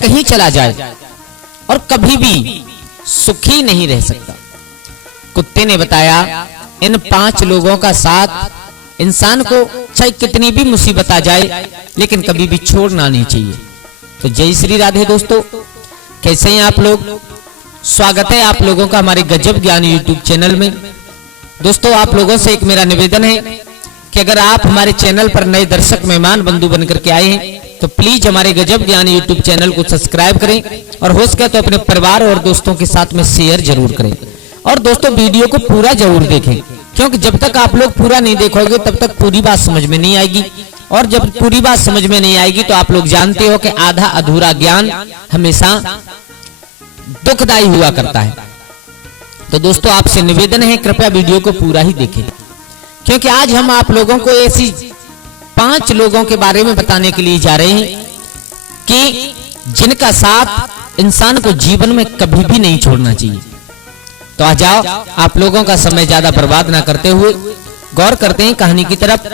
कहीं चला जाए और कभी भी सुखी नहीं रह सकता। कुत्ते ने बताया इन 5 लोगों का साथ इंसान को चाहे कितनी भी मुसीबत आ जाए लेकिन कभी भी छोड़ना नहीं चाहिए। तो जय श्री राधे दोस्तों, कैसे हैं आप लोग? स्वागत है आप लोगों का हमारे गजब ज्ञान यूट्यूब चैनल में। दोस्तों, आप लोगों से एक मेरा निवेदन है कि अगर आप हमारे चैनल पर नए दर्शक मेहमान बंधु बनकर के आए हैं तो प्लीज हमारे गजब ज्ञान यूट्यूब चैनल को सब्सक्राइब करें और हो सके तो अपने परिवार और दोस्तों के साथ में शेयर जरूर करें। और दोस्तों, वीडियो को पूरा जरूर देखें, क्योंकि जब तक आप लोग पूरा नहीं देखोगे तब तक पूरी बात समझ में नहीं आएगी, और जब पूरी बात समझ में नहीं आएगी तो आप लोग जानते हो कि आधा अधूरा ज्ञान हमेशा दुखदायी हुआ करता है। तो दोस्तों, आपसे निवेदन है कृपया वीडियो को पूरा ही देखें, क्योंकि आज हम आप लोगों को ऐसी 5 लोगों के बारे में बताने के लिए जा रहे हैं कि जिनका साथ इंसान को जीवन में कभी भी नहीं छोड़ना चाहिए। तो आ जाओ, आप लोगों का समय ज्यादा बर्बाद ना करते हुए गौर करते हैं कहानी की तरफ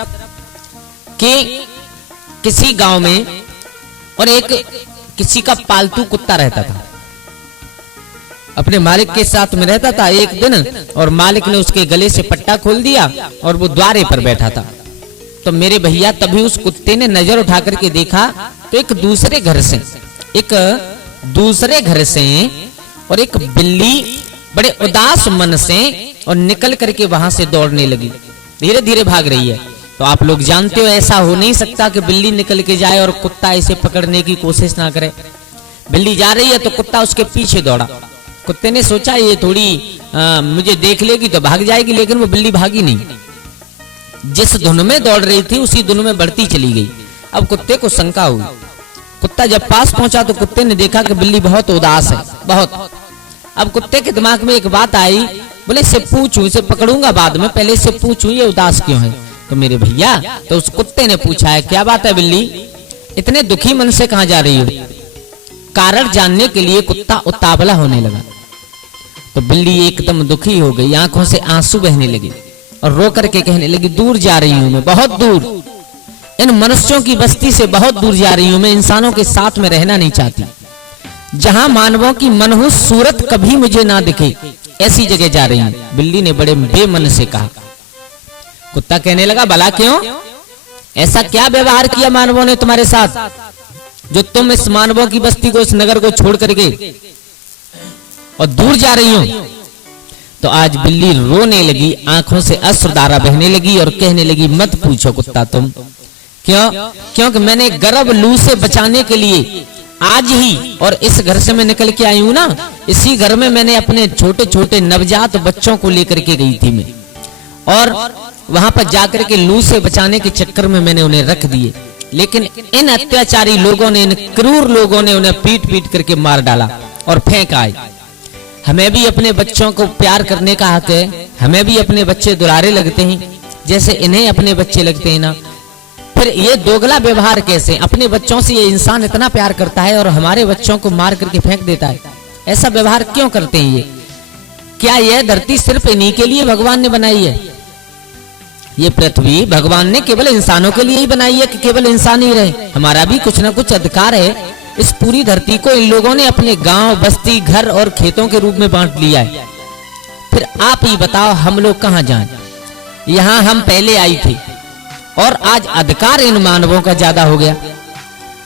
कि किसी गांव में और एक किसी का पालतू कुत्ता रहता था, अपने मालिक के साथ में रहता था। एक दिन और मालिक ने उसके गले से पट्टा खोल दिया और वो द्वारे पर बैठा था। तो मेरे भैया तभी उस कुत्ते ने नजर उठा करके देखा तो एक दूसरे घर से और एक बिल्ली बड़े उदास मन से और निकल करके वहां से दौड़ने लगी, धीरे धीरे भाग रही है। तो आप लोग जानते हो ऐसा हो नहीं सकता कि बिल्ली निकल के जाए और कुत्ता इसे पकड़ने की कोशिश ना करे। बिल्ली जा रही है तो कुत्ता उसके पीछे दौड़ा। कुत्ते ने सोचा ये थोड़ी मुझे देख लेगी तो भाग जाएगी, लेकिन वो बिल्ली भागी नहीं। जिस धुन में दौड़ रही थी उसी धुन में बढ़ती चली गई। अब कुत्ते को शंका हुई। कुत्ता जब पास पहुंचा तो कुत्ते ने देखा कि बिल्ली बहुत उदास है, बहुत। अब कुत्ते के दिमाग में एक बात आई, बोले इससे पूछूं, इसे पकड़ूंगा बाद में, पहले इससे पूछूं ये उदास क्यों है। तो मेरे भैया, तो उस कुत्ते ने पूछा है क्या बात है बिल्ली, इतने दुखी मन से कहां जा रही हो? कारण जानने के लिए कुत्ता उतावला होने लगा। तो बिल्ली एकदम दुखी हो गई, आंखों से आंसू बहने लगे और रो करके कहने लगी दूर जा रही हूं मैं, बहुत दूर, इन मनुष्यों की बस्ती से बहुत दूर जा रही हूं मैं, इंसानों के साथ में रहना नहीं चाहती। जहां मानवों की मनहूस सूरत कभी मुझे ना दिखे ऐसी जगह जा रही हूं। बिल्ली ने बड़े बेमन से कहा। कुत्ता कहने लगा भला क्यों? ऐसा क्या व्यवहार किया मानवों ने तुम्हारे साथ जो तुम इस मानवों की बस्ती को, इस नगर को छोड़ करके और दूर जा रही हो? तो आज बिल्ली रोने लगी, आंखों से अश्रुधारा बहने लगी और कहने लगी मत पूछो कुत्ता तुम, क्यों? क्योंकि मैंने गर्भ लू से बचाने के लिए आज ही और इस घर से मैं निकल के आई हूं ना, इसी घर में मैंने अपने छोटे छोटे नवजात बच्चों को लेकर के गई थी मैं, और वहां पर जाकर के लू से बचाने के चक्कर में मैंने उन्हें रख दिए। लेकिन इन अत्याचारी लोगों ने, इन क्रूर लोगों ने उन्हें पीट पीट करके मार डाला और फेंक आए। हमें भी अपने बच्चों को प्यार करने का हक है, हमें भी अपने बच्चे दुलारे लगते हैं जैसे इन्हें अपने बच्चे लगते हैं ना। फिर ये दोगला व्यवहार कैसे? अपने बच्चों से ये इंसान इतना प्यार करता है और हमारे बच्चों को मार करके फेंक देता है, ऐसा व्यवहार क्यों करते हैं ये? क्या यह धरती सिर्फ इन्हीं के लिए भगवान ने बनाई है? ये पृथ्वी भगवान ने केवल इंसानों के लिए ही बनाई है कि केवल इंसान ही रहे? हमारा भी कुछ ना कुछ अधिकार है। इस पूरी धरती को इन लोगों ने अपने गांव, बस्ती, घर और खेतों के रूप में बांट लिया है। फिर आप ही बताओ हम लोग कहां जाएं? यहां हम पहले आई थे और आज अधिकार इन मानवों का ज्यादा हो गया।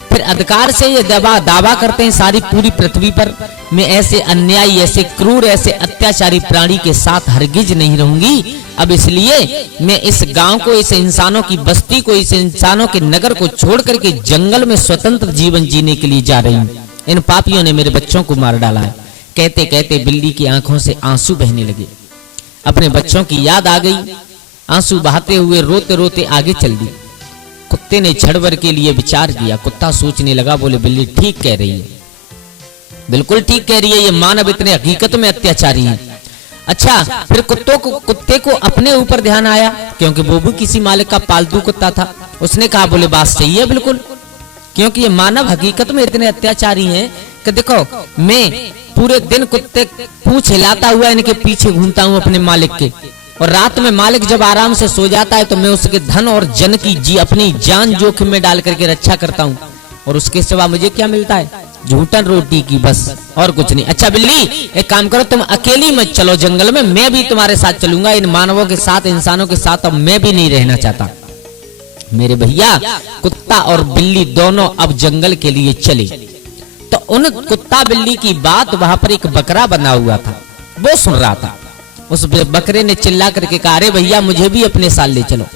फिर अधिकार से ये दावा करते हैं सारी पूरी पृथ्वी पर मैं ऐसे अन्यायी, ऐसे क्रूर, ऐसे अत्याचारी प्राणी के साथ हरगिज नहीं रहूंगी। अब इसलिए मैं इस गांव को, इस इंसानों की बस्ती को, इस इंसानों के नगर को छोड़ करके जंगल में स्वतंत्र जीवन जीने के लिए जा रही हूं। इन पापियों ने मेरे बच्चों को मार डाला है। कहते कहते बिल्ली की आंखों से आंसू बहने लगे। अपने बच्चों की याद आ गई, आंसू बहाते हुए रोते रोते आगे चल दी। कुत्ते ने क्षण भर के लिए विचार किया। कुत्ता सोचने लगा, बोले बिल्ली ठीक कह रही है, बिल्कुल ठीक कह रही है, ये मानव इतने हकीकत में अत्याचारी हैं। अच्छा, फिर कुत्ते को अपने ऊपर ध्यान आया, क्योंकि वो भी किसी मालिक का पालतू कुत्ता था। उसने कहा बोले बात सही है बिल्कुल, क्योंकि ये मानव हकीकत में इतने अत्याचारी हैं कि देखो मैं पूरे दिन कुत्ते पूंछ हिलाता हुआ इनके पीछे घूमता हूं अपने मालिक के, और रात में मालिक जब आराम से सो जाता है तो मैं उसके धन और जन की अपनी जान जोखिम में डाल करके रक्षा करता हूं, और उसके सिवा मुझे क्या मिलता है? झूठन रोटी की बस, और कुछ नहीं। अच्छा बिल्ली, एक काम करो, तुम अकेली मत चलो जंगल में, मैं भी तुम्हारे साथ चलूंगा। इन मानवों के साथ, इंसानों के साथ अब मैं भी नहीं रहना चाहता। मेरे भैया कुत्ता और बिल्ली दोनों अब जंगल के लिए चले। तो उन कुत्ता बिल्ली की बात वहां पर एक बकरा बना हुआ था, वो सुन रहा था। उस बकरे ने चिल्ला करके कहा, अरे भैया मुझे भी अपने साथ ले चलो,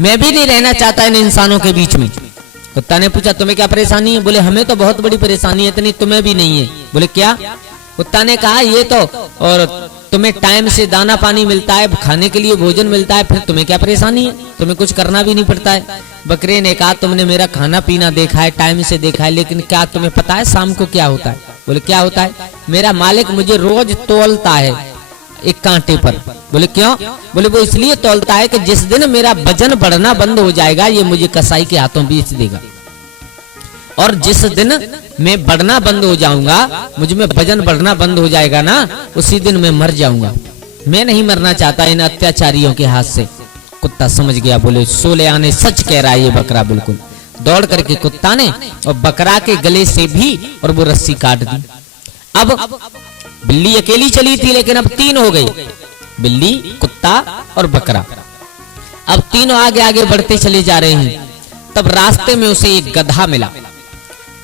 मैं भी नहीं रहना चाहता इन इंसानों के बीच में। कुत्ता ने पूछा, तुम्हें क्या परेशानी है? बोले, हमें तो बहुत बड़ी परेशानी है, इतनी तुम्हें भी नहीं है। बोले, क्या? कुत्ता ने कहा, ये तो, और तुम्हें टाइम से दाना पानी मिलता है, खाने के लिए भोजन मिलता है, फिर तुम्हें क्या परेशानी है? तुम्हें कुछ करना भी नहीं पड़ता है। बकरे ने कहा, तुमने मेरा खाना पीना देखा है, टाइम से देखा है, लेकिन क्या तुम्हें पता है शाम को क्या होता है? बोले, क्या होता है? मेरा मालिक मुझे रोज तोलता है एक कांटे पर। बोले, क्यों? बोले, वो इसलिए तोलता है कि जिस दिन मेरा वजन बढ़ना बंद हो जाएगा, ये मुझे कसाई के हाथों बेच देगा, और जिस दिन मैं बढ़ना बंद हो जाऊंगा, मुझ में वजन बढ़ना बंद हो जाएगा ना, उसी दिन मैं मर जाऊंगा। मैं नहीं मरना चाहता इन अत्याचारियों के हाथ से। कुत्ता समझ गया, बोले, सोले आने सच कह रहा है ये बकरा। बिल्कुल दौड़ करके कुत्ता ने और बकरा के गले से भी और वो रस्सी काट दी। अब बिल्ली अकेली चली थी, लेकिन अब 3 हो गई, बिल्ली, कुत्ता और बकरा। अब तीनों आगे आगे बढ़ते चले जा रहे हैं। तब रास्ते में उसे एक गधा मिला,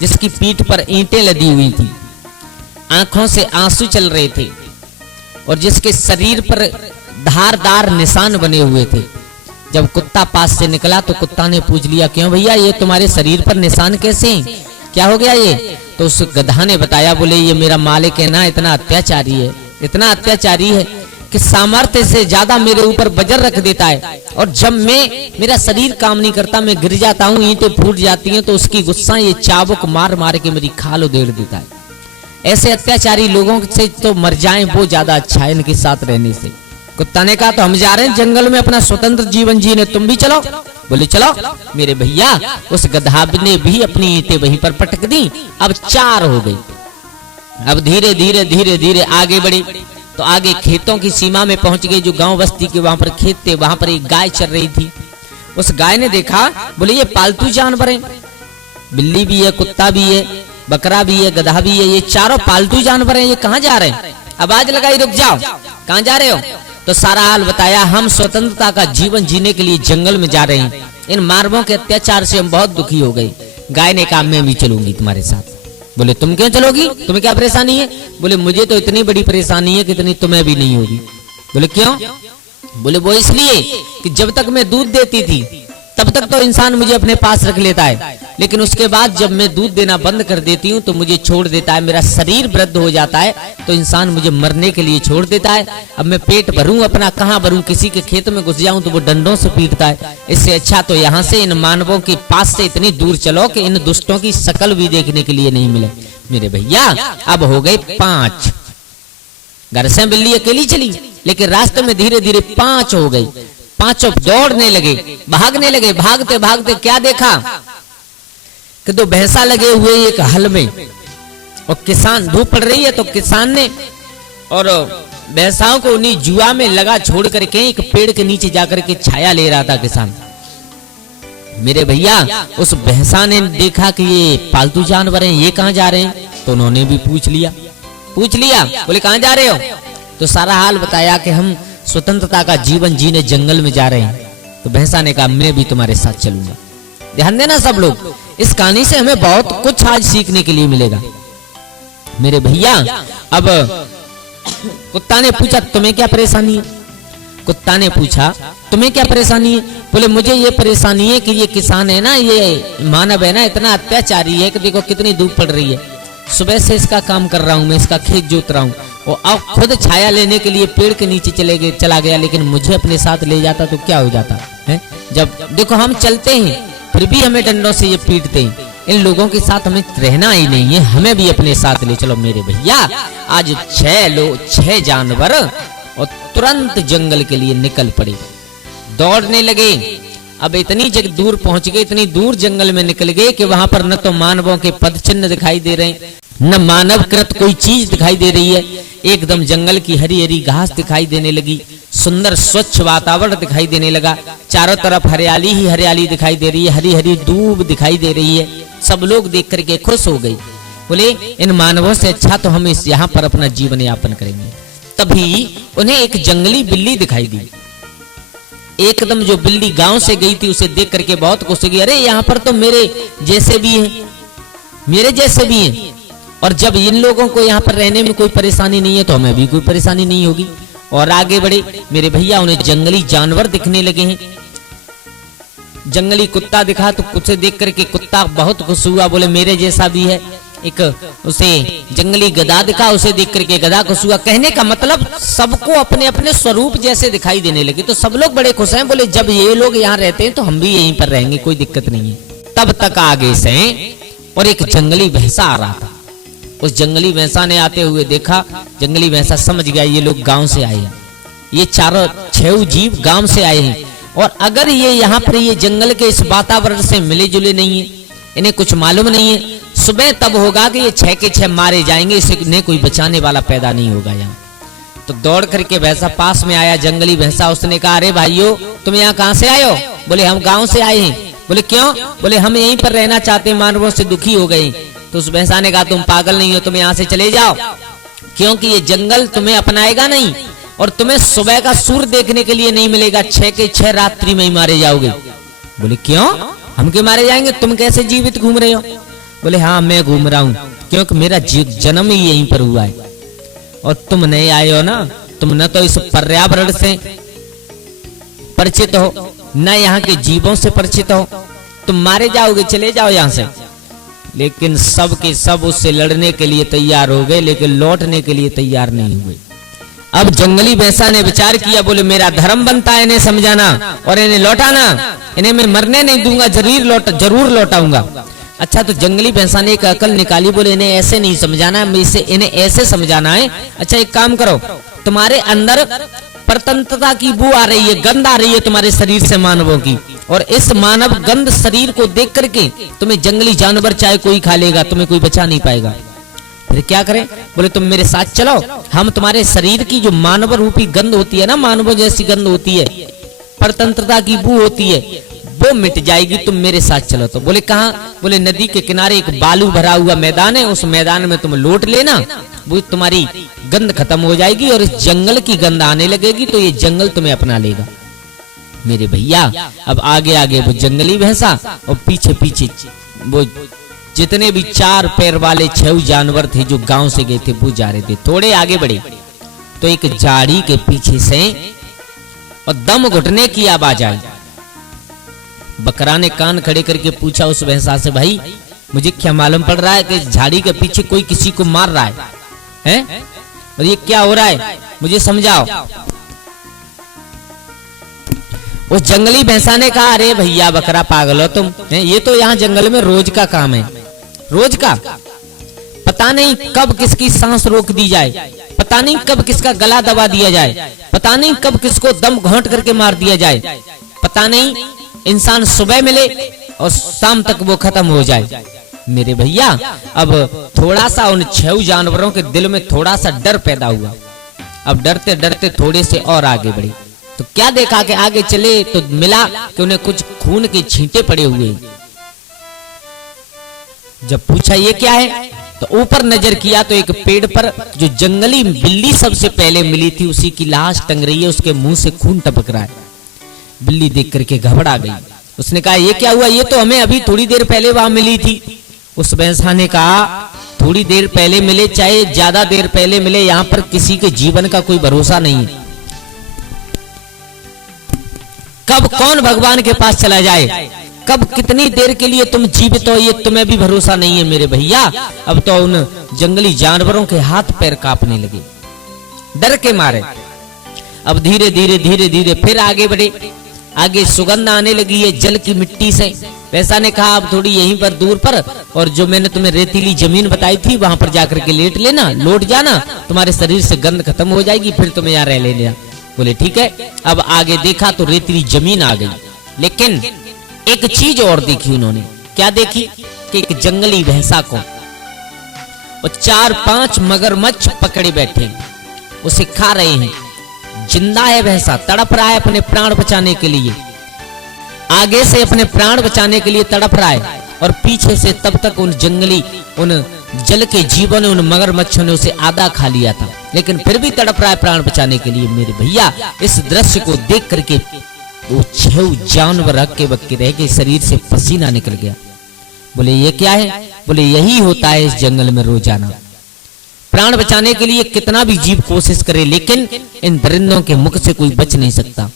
जिसकी पीठ पर ईंटें लदी हुई थी, आंखों से आंसू चल रहे थे, और जिसके शरीर पर धारदार निशान बने हुए थे। जब कुत्ता पास से निकला तो कुत्ता ने पूछ लिया, क्यों भैया, ये तुम्हारे शरीर पर निशान कैसे हैं? क्या हो गया ये? तो उस गधा ने बताया, बोले, ये मेरा मालिक है ना, इतना अत्याचारी है, इतना अत्याचारी है कि सामर्थ्य से ज्यादा मेरे ऊपर वजन रख देता है, और जब मेरा शरीर काम नहीं करता, मैं गिर जाता हूँ, ईंटें फूट जाती हैं, तो उसकी गुस्सा ये चाबुक मार मार के मेरी खाल उधेड़ देता है। ऐसे अत्याचारी लोगों से तो मर जाएं, वो ज्यादा अच्छा है इनके साथ रहने से। कुत्ता ने कहा, तो हम जा रहे हैं जंगल में अपना स्वतंत्र जीवन जीने, तुम भी चलो। बोले, चलो। मेरे भैया उस गधा ने भी अपनी ईंटें वहीं पर पटक दी। अब 4 हो गई। अब धीरे धीरे धीरे धीरे आगे बढ़े, तो आगे खेतों की सीमा में पहुंच गए, जो गांव बस्ती के वहां पर खेत थे। वहां पर एक गाय चल रही थी। उस गाय ने देखा, बोले, ये पालतू जानवर है, बिल्ली भी है, कुत्ता भी है, बकरा भी है, गधा भी है, ये चारों पालतू जानवर हैं, ये कहाँ जा रहे हैं? आवाज लगाई, रुक जाओ, कहाँ जा रहे हो? तो सारा हाल बताया, हम स्वतंत्रता का जीवन जीने के लिए जंगल में जा रहे हैं, इन मानवों के अत्याचार से हम बहुत दुखी हो गए। गाय ने कहा, मैं भी चलूंगी तुम्हारे साथ। बोले, तुम क्यों चलोगी? तुम्हें क्या परेशानी है? बोले, मुझे तो इतनी बड़ी परेशानी है कि इतनी तुम्हें भी नहीं होगी। बोले, क्यों? बोले, वो इसलिए कि जब तक मैं दूध देती थी तब तक तो इंसान मुझे अपने पास रख लेता है, लेकिन उसके बाद जब मैं दूध देना बंद कर देती हूँ तो मुझे छोड़ देता है, मेरा शरीर वृद्ध हो जाता है, तो इंसान मुझे मरने के लिए छोड़ देता है। अब मैं पेट भरूं अपना, कहाँ भरूं? किसी के खेत में घुस जाऊं तो वो डंडों से पीटता है। इससे अच्छा तो यहाँ से इन मानवों के पास से इतनी दूर चलो कि इन दुष्टों की शकल भी देखने के लिए नहीं मिले। मेरे भैया अब हो गए 5। घर से बिल्ली अकेली चली, लेकिन रास्ते में धीरे धीरे 5 हो गई। 5 दौड़ने लगे, भागने लगे। भागते भागते क्या देखा कि 2 भैंसा लगे हुए एक हल में, और किसान, धूप पड़ रही है तो किसान ने और भैंसाओं को उन्हीं जुआ में लगा छोड़ करके एक पेड़ के नीचे जाकर के छाया ले रहा था किसान। मेरे भैया उस भैंसा ने देखा कि ये पालतू जानवर हैं, ये कहाँ जा रहे हैं? तो उन्होंने भी पूछ लिया। बोले, कहाँ जा रहे हो? तो सारा हाल बताया कि हम स्वतंत्रता का जीवन जीने जंगल में जा रहे हैं। तो भैंसा ने कहा, मैं भी तुम्हारे साथ चलूंगा। ध्यान देना सब लोग, इस कहानी से हमें बहुत कुछ आज सीखने के लिए मिलेगा। मेरे भैया अब कुत्ता ने पूछा, तुम्हें क्या परेशानी है? कुत्ता ने पूछा, तुम्हें क्या परेशानी है? बोले, मुझे ये परेशानी है कि ये किसान है ना, ये मानव है ना, इतना अत्याचारी है कि देखो कितनी धूप पड़ रही है, सुबह से इसका काम कर रहा हूँ, मैं इसका खेत जोत रहा हूँ, और अब खुद छाया लेने के लिए पेड़ के नीचे चला गया, लेकिन मुझे अपने साथ ले जाता तो क्या हो जाता है? जब देखो हम चलते हैं फिर भी हमें डंडों से ये पीटते हैं। इन लोगों के साथ हमें रहना ही नहीं है, हमें भी अपने साथ ले चलो। मेरे भैया आज 6 जानवर और तुरंत जंगल के लिए निकल पड़े, दौड़ने लगे। अब इतनी जगह दूर पहुंच गए, इतनी दूर जंगल में निकल गए कि वहां पर न तो मानवों के पद चिन्ह दिखाई दे रहे हैं, न मानवकृत कोई चीज दिखाई दे रही है। एकदम जंगल की हरी हरी घास दिखाई देने लगी, सुंदर स्वच्छ वातावरण दिखाई देने लगा, चारों तरफ हरियाली ही हरियाली दिखाई दे रही है, हरी हरी दूब दिखाई दे रही है। सब लोग देख करके खुश हो गए। बोले इन मानवों से अच्छा तो हम इस यहाँ पर अपना जीवन यापन करेंगे। तभी उन्हें एक जंगली बिल्ली दिखाई दी। एकदम जो बिल्ली गांव से गई थी उसे देख करके बहुत खुश हुई, अरे यहाँ पर तो मेरे जैसे भी हैं, मेरे जैसे भी हैं, और जब इन लोगों को यहाँ पर रहने में कोई परेशानी नहीं है तो हमें भी कोई परेशानी नहीं होगी। और आगे बढ़े मेरे भैया, उन्हें जंगली जानवर दिखने लगे हैं। जंगली कुत्ता दिखा तो उसे देख करके कुत्ता बहुत खुश हुआ, बोले मेरे जैसा भी है। एक उसे जंगली गधा दिखा, उसे देख करके गधा खुश हुआ। कहने का मतलब सबको अपने अपने स्वरूप जैसे दिखाई देने लगे, तो सब लोग बड़े खुश हैं। बोले जब ये लोग यहाँ रहते हैं तो हम भी यहीं पर रहेंगे, कोई दिक्कत नहीं है। तब तक आगे से और एक जंगली भैंसा आ रहा था। उस जंगली भैंसा ने आते हुए देखा, जंगली भैंसा समझ गया ये लोग गांव से आए हैं, ये चारों 6 जीव गांव से आए हैं, और अगर ये यहाँ पर ये जंगल के इस वातावरण से मिले जुले नहीं है, इन्हें कुछ मालूम नहीं है, सुबह तब होगा कि ये 6 के 6 मारे जाएंगे, इन्हें कोई बचाने वाला पैदा नहीं होगा यहाँ। तो दौड़ करके भैंसा पास में आया, जंगली भैंसा, उसने कहा अरे भाइयों तुम यहाँ कहाँ से आए हो? बोले हम गांव से आए हैं। बोले क्यों? बोले हम यहीं पर रहना चाहते हैं, मानवों से दुखी हो गए। तो उस भैंसा ने कहा तुम पागल नहीं हो, तुम यहाँ से चले जाओ, क्योंकि ये जंगल तुम्हें अपनाएगा नहीं, और तुम्हें सुबह का सूर्य देखने के लिए नहीं मिलेगा, 6 के 6 रात्रि में ही मारे जाओगे। बोले क्यों? हम क्यों मारे जाएंगे? तुम कैसे जीवित घूम रहे हो? बोले हाँ मैं घूम रहा हूँ, क्योंकि मेरा जन्म ही यहीं पर हुआ है, और तुम नहीं आए हो ना, तुम न तो इस पर्यावरण से परिचित हो, न यहाँ के जीवों से परिचित हो, तुम मारे जाओगे, चले जाओ यहाँ से। लेकिन सब के सब उससे लड़ने के लिए तैयार हो गए, लेकिन लौटने के लिए तैयार नहीं हुए। अब जंगली भैंसा ने विचार किया, बोले मेरा धर्म बनता है इन्हें समझाना और इन्हें लौटाना, इन्हें मैं मरने नहीं दूंगा, जरूर लौटाऊंगा। अच्छा, तो जंगली भैंसा ने एक अकल निकाली, बोले इन्हें ऐसे नहीं समझाना, इन्हें ऐसे समझाना है। अच्छा एक काम करो, तुम्हारे अंदर परतंत्रता की बू आ रही है, गंध आ रही है तुम्हारे शरीर से मानवों की, और इस मानव गंध शरीर को देख करके तुम्हें जंगली जानवर चाहे कोई खा लेगा, तुम्हें कोई बचा नहीं पाएगा। फिर क्या करें? बोले तुम मेरे साथ चलो, हम तुम्हारे शरीर की जो मानव रूपी गंध होती है ना, मानव जैसी गंध होती है, परतंत्रता की बू होती है, वो मिट जाएगी, तुम मेरे साथ चलो। तो बोले कहाँ? बोले नदी के किनारे एक बालू भरा हुआ मैदान है, उस मैदान में तुम लौट लेना, वो तुम्हारी गंध खत्म हो जाएगी और इस जंगल की गंध आने लगेगी, तो ये जंगल तुम्हें अपना लेगा। मेरे भैया अब आगे आगे वो जंगली भैंसा और पीछे पीछे वो जितने भी 4 पैर वाले 6 जानवर थे जो गांव से गए थे वो जा रहे थे। थोड़े आगे बढ़े तो एक झाड़ी के पीछे से और दम घुटने की आवाज आई। बकरा ने कान खड़े करके पूछा उस भैंसा से, भाई मुझे क्या मालूम पड़ रहा है कि झाड़ी के पीछे कोई किसी को मार रहा है? और ये क्या हो रहा है, मुझे समझाओ। उस जंगली भैंसा ने कहा, अरे भैया बकरा पागल हो तुम, ये तो यहाँ जंगल में रोज का काम है, रोज का। पता नहीं कब किसकी सांस रोक दी जाए, पता नहीं कब किसका गला दबा दिया जाए, पता नहीं कब किसको दम घोंट करके मार दिया जाए, पता नहीं इंसान सुबह मिले और शाम तक वो खत्म हो जाए। मेरे भैया अब थोड़ा सा उन 6 जानवरों के दिल में थोड़ा सा डर पैदा हुआ। अब डरते डरते थोड़े से और आगे बढ़े तो क्या देखा कि आगे चले तो मिला कि उन्हें कुछ खून के छींटे पड़े हुए। जब पूछा ये क्या है तो ऊपर नजर किया तो एक पेड़ पर जो जंगली बिल्ली सबसे पहले मिली थी उसी की लाश टंग रही है, उसके मुंह से खून टपक रहा है। बिल्ली देख करके घबरा गई, उसने कहा ये क्या हुआ, ये तो हमें अभी थोड़ी देर पहले वहां मिली थी। उस भैंसा ने कहा थोड़ी देर पहले मिले चाहे ज्यादा देर पहले मिले, यहाँ पर किसी के जीवन का कोई भरोसा नहीं है, कब कौन भगवान के पास चला जाए, कब कितनी देर के लिए तुम जीवित हो ये तुम्हें भी भरोसा नहीं है। मेरे भैया अब तो उन जंगली जानवरों के हाथ पैर कांपने लगे डर के मारे। अब धीरे धीरे धीरे धीरे फिर आगे बढ़े, आगे सुगंध आने लगी है जल की मिट्टी से। वैसा ने कहा अब थोड़ी यहीं पर दूर पर, और जो मैंने तुम्हें रेतीली जमीन बताई थी वहां पर जाकर के लेट लेना, लौट जाना, तुम्हारे शरीर से गंध खत्म हो जाएगी, फिर तुम्हें यहाँ रह लेना। बोले ठीक है। अब आगे देखा तो रेतीली जमीन आ गई, लेकिन एक चीज और देखी उन्होंने। क्या देखी कि एक जंगली भैंसा को और 4-5 मगरमच्छ पकड़े बैठे उसे खा रहे हैं। जिंदा है भैंसा, तड़प रहा है अपने प्राण बचाने के लिए, आगे से अपने प्राण बचाने के लिए तड़प रहा है, और पीछे से तब तक उन जल के जीवन ने उन मगरमच्छों ने उसे आधा खा लिया था, लेकिन फिर भी तड़प रहा है प्राण बचाने के लिए। मेरे भैया इस दृश्य को देख करके वो 6 जानवर हक्के बक्के रह गए, शरीर से पसीना निकल गया। बोले ये क्या है? बोले यही होता है इस जंगल में रोजाना। प्राण बचाने के लिए कितना भी जीव कोशिश करे, लेकिन इन दरिंदों के मुख से कोई बच नहीं सकता।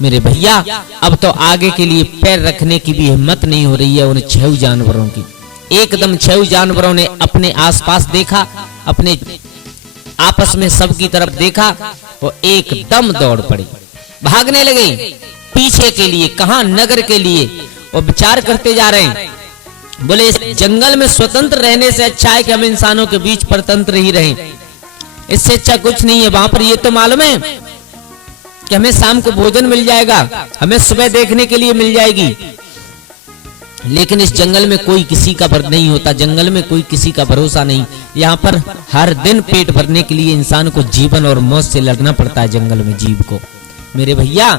मेरे भैया अब तो आगे के लिए पैर रखने की भी हिम्मत नहीं हो रही है उन 6 जानवरों की। एकदम 6 जानवरों ने अपने आसपास देखा, अपने आपस में सबकी तरफ देखा, वो एकदम दौड़ पड़े, भागने लगे पीछे के लिए, कहां? नगर के लिए। वो विचार करते जा रहे हैं, बोले इस जंगल में स्वतंत्र रहने से अच्छा है कि हम इंसानों के बीच परतंत्र ही रहें, इससे अच्छा कुछ नहीं है। वहां पर ये तो मालूम है कि हमें शाम को भोजन मिल जाएगा, हमें सुबह देखने के लिए मिल जाएगी, लेकिन इस जंगल में कोई किसी का भर नहीं होता, जंगल में कोई किसी का भरोसा नहीं। यहाँ पर हर दिन पेट भरने के लिए इंसान को जीवन और मौत से लड़ना पड़ता है जंगल में जीव को। मेरे भैया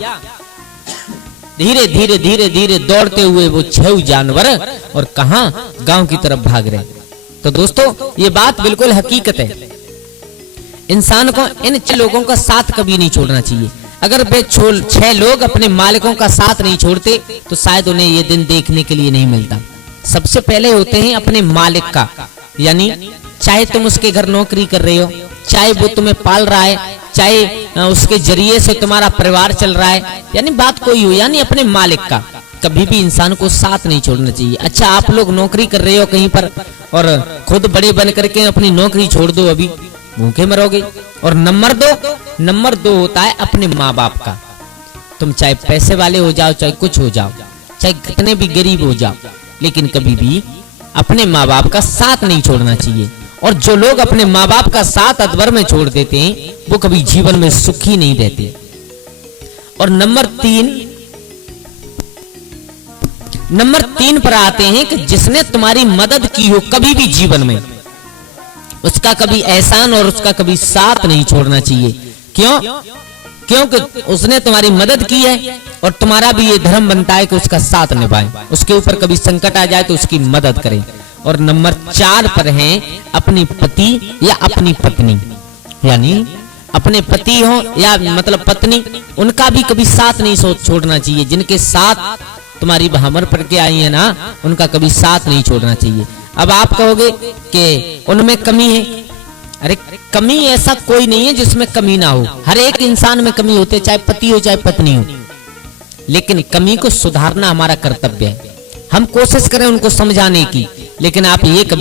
धीरे धीरे धीरे धीरे दौड़ते हुए वो 6 जानवर और कहां? गांव की तरफ भाग रहे। तो दोस्तों ये बात बिल्कुल हकीकत है, इंसान को इन 6 लोगों का साथ कभी नहीं छोड़ना चाहिए। अगर वे 6 लोग अपने मालिकों का साथ नहीं छोड़ते तो शायद उन्हें ये दिन देखने के लिए नहीं मिलता। सबसे पहले होते हैं अपने मालिक का, यानी चाहे तुम उसके घर नौकरी कर रहे हो, चाहे वो तुम्हें पाल रहा है, चाहे उसके जरिए से तुम्हारा परिवार चल रहा है, यानी बात कोई हो, यानी अपने मालिक का कभी भी इंसान को साथ नहीं छोड़ना चाहिए। अच्छा आप लोग नौकरी कर रहे हो कहीं पर और खुद बड़े बन करके अपनी नौकरी छोड़ दो, अभी भूखे मरोगे। और नंबर 2 होता है अपने माँ बाप का। तुम चाहे पैसे वाले हो जाओ, चाहे कुछ हो जाओ, चाहे कितने भी गरीब हो जाओ, लेकिन कभी भी अपने माँ बाप का साथ नहीं छोड़ना चाहिए। और जो लोग अपने माँ बाप का साथ अधवर में छोड़ देते हैं वो कभी जीवन में सुखी नहीं रहते। और नंबर 3 पर आते हैं कि जिसने तुम्हारी मदद की हो कभी भी जीवन में, उसका कभी एहसान और उसका कभी साथ नहीं छोड़ना चाहिए। क्यों? क्योंकि उसने तुम्हारी मदद की है और तुम्हारा भी ये धर्म बनता है कि उसका साथ निभाएं, उसके ऊपर कभी संकट आ जाए तो उसकी मदद करें। और नंबर 4 पर हैं अपनी पति या अपनी पत्नी, यानी अपने पति हो या मतलब पत्नी, उनका भी कभी साथ नहीं छोड़ना चाहिए। जिनके साथ तुम्हारी भामर पड़ के आई है ना, उनका कभी साथ नहीं छोड़ना चाहिए। अब आप कहोगे कि उनमें कमी है, अरे कमी ऐसा कोई नहीं है जिसमें कमी ना हो, हर एक इंसान में कमी होती है, चाहे पति हो चाहे पत्नी हो, लेकिन कमी को सुधारना हमारा कर्तव्य है। हम कोशिश करें उनको समझाने की, लेकिन आप ये कभी